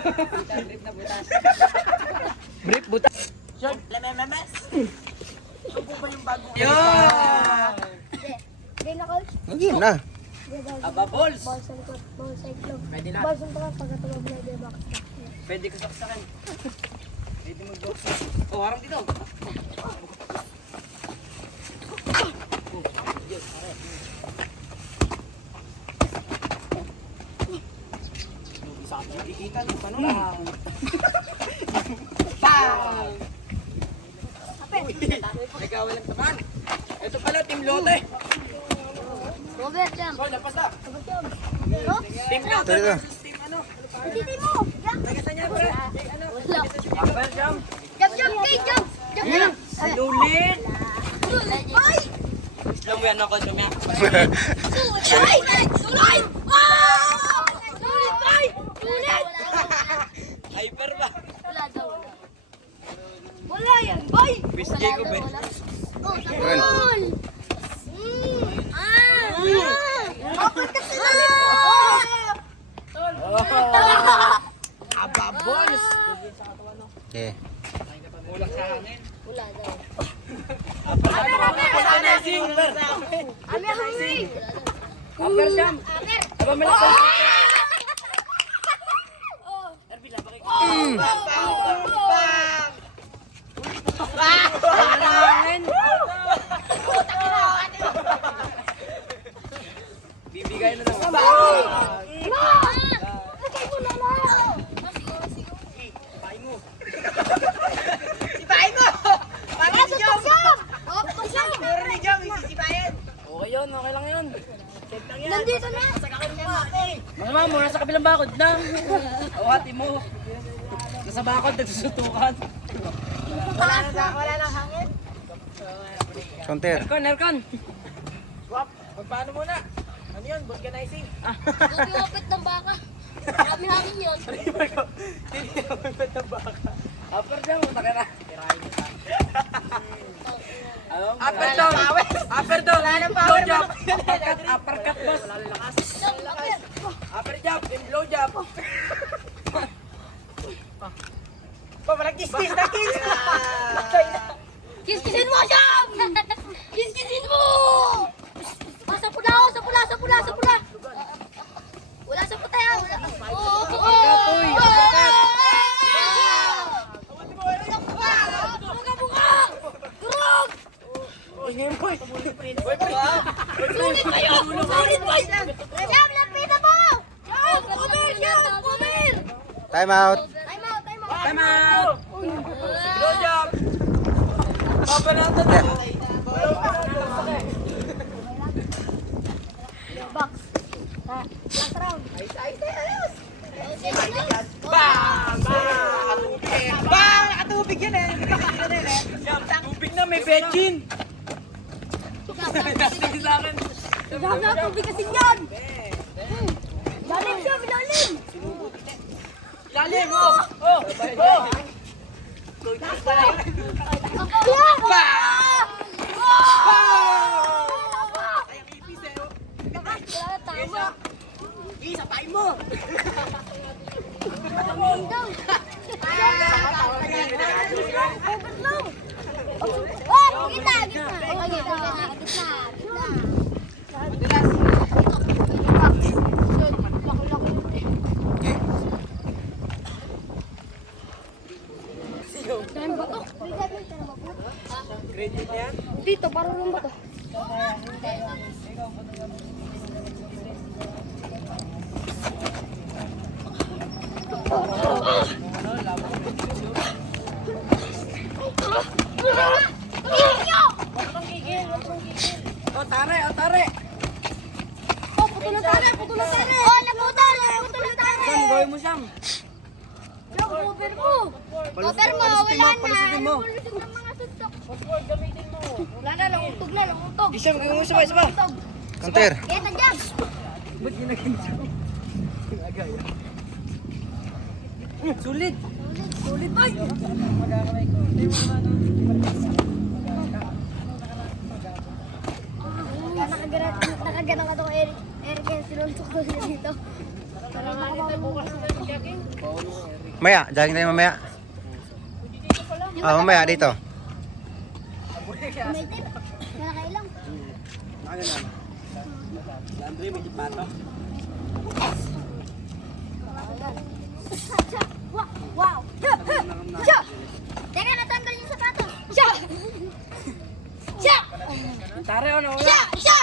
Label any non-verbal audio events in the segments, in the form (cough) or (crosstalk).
Brief na butas. Brief, buta. Short, lamememes. Ano po ba yung bagong... Yan! Game na coach? Game na. Aba, balls. Ball sa likod, ball sa itlog. Pwede na. Ball sa takas, pagkatawag na yung box. Pwede ko saksakan. Pwede mag-box. Oh, harang dito. Kikita niyo, paano lang? Bang! Nagawa lang naman. Ito pala, Team Lote. Robert, jump. Oh, lapas na. No? Team Lote versus Team ano? Titi mo! Jump! Tagasan niya, pre. Ano? Wala. Upper jump. Jump, jump, Kate, jump! Jump, jump! Sulit! Ay! Slow mo yan ako, Sumya. Sulit! Sulit! Ah! Sulit, ay! Sulit! Hyper ba? Wala daw, wala. Wala yan, boy! Miss Jacob eh. Oh, sa! Mm. Ah! Ah! Apat ka sila! Aba, balls! Okay. Kulang sa hangin. Wala daw. Organizing! Ami, hungry! Upper jump! Amer! Aba, malakas! Oh! Erbil, bakit? Oh! Wala na hangin! Bibigay na lang. Lagay mo na lang! Pahay mo. Ah, tutusok! Oh, tutusok! Okay yun, okay lang yun. Check lang yan. Nandito na! Mama mo, nasa kabilang bakod na. (laughs) Awati mo. Nasa bakod, nagsusutukan. Wala na, wala na hangin. Counter. Erkon, Erkon. Swap, magpaano muna? Ano yun, vulcanizing? Ah, Lumipit ng baka. Marami hangin yun. na magpapit ng baka. Upper down, taka na. Upper down, upper down, blow job, uppercut, uppercut boss. Upper jump, and blow job. Pa, parang kiss-kiss na kiss! Kiskisin mo siya! (laughs) Kiskisin mo! Ah, sa pula, oh, sa pula, sa pula, sa pula. Wala sa puta yan. Wala. Oh, oh, oh. Buka, buka! Durog! Uy, boy. Boy, boy. Sulit pa yun! Sulit yun! Jam, lapitan mo! Jam, cover, jam, cover! Time out. Time out, time out. Time out! Na ito. Box. Ah, last round. Ayos, ayos, ayos. Bang! Bang! Bang! Nakatubig yan eh. Nakatubig yan eh. Tubig na, may bechin. Nastig sa akin. Dami na tubig kasi yan! Lalim siya, lalim! Lalim, oh! Oh! Oh! Bang! Tama. Isa, pain mo! าเอาไปจ่า Oh, tare, oh, tare! Oh, putol na tare, putol na tare! Oh, naputol, naputol na tare! Saan, gawin mo siyang? Yung cover mo! Cover mo, mo, wala na! mo. Ng mga suntok. Wala na, langutog na, langutog. Isa, magawin mo sabay, sabay. Counter. Kaya na dyan! Ba't ginaganyan? Sulit! Sulit, ay! Nakaganan, nakaganan ka to kay Eric. Eric, sinuntok ko siya dito. Maya, jogging tayo mamaya. Ah, mamaya dito. Nakakailang. Andre, may pato. Wow! Wow! Teka, natanggal yung sapatos. Siya! Siya! Tare, ano? Siya! Siya!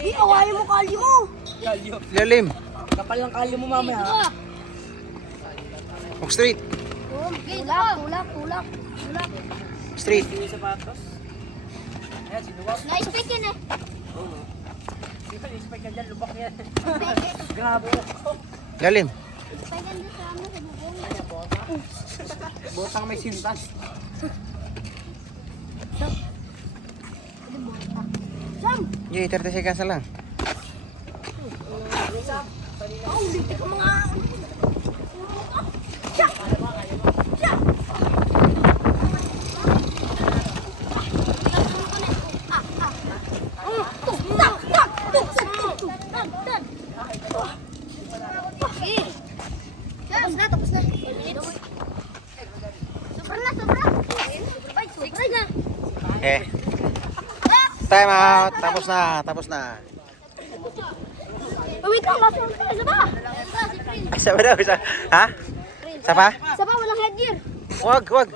Eh, awayin mo kali mo. Kalyo. Lalim. Kapal ng kalyo mo mamaya. ha? Walk straight. Tulak, tulak, tulak. Tulak. Straight. Sinuwag. Na-spike yan eh. Di ba, expect ka dyan, lubak yan. (laughs) Grabe. Lalim. Spike yan doon sa ano, sa bubong. Botang may sintas. Okay, 30 seconds lang. Oh, hindi ko mga... Siya! Siya! Ah, ah. Mm, tuk, tak, tak, tuk, tuk, tuk, tuk, tak, tak. Okay. Tapos na, tapos na. Sobra na, sobra. Ay, sobra na. Okay. Time out. Tapos na, tapos na. Wait lang, nasa isa ba? Isa ba daw? Isa? Ha? Isa pa? Isa pa, walang headgear. Wag, wag.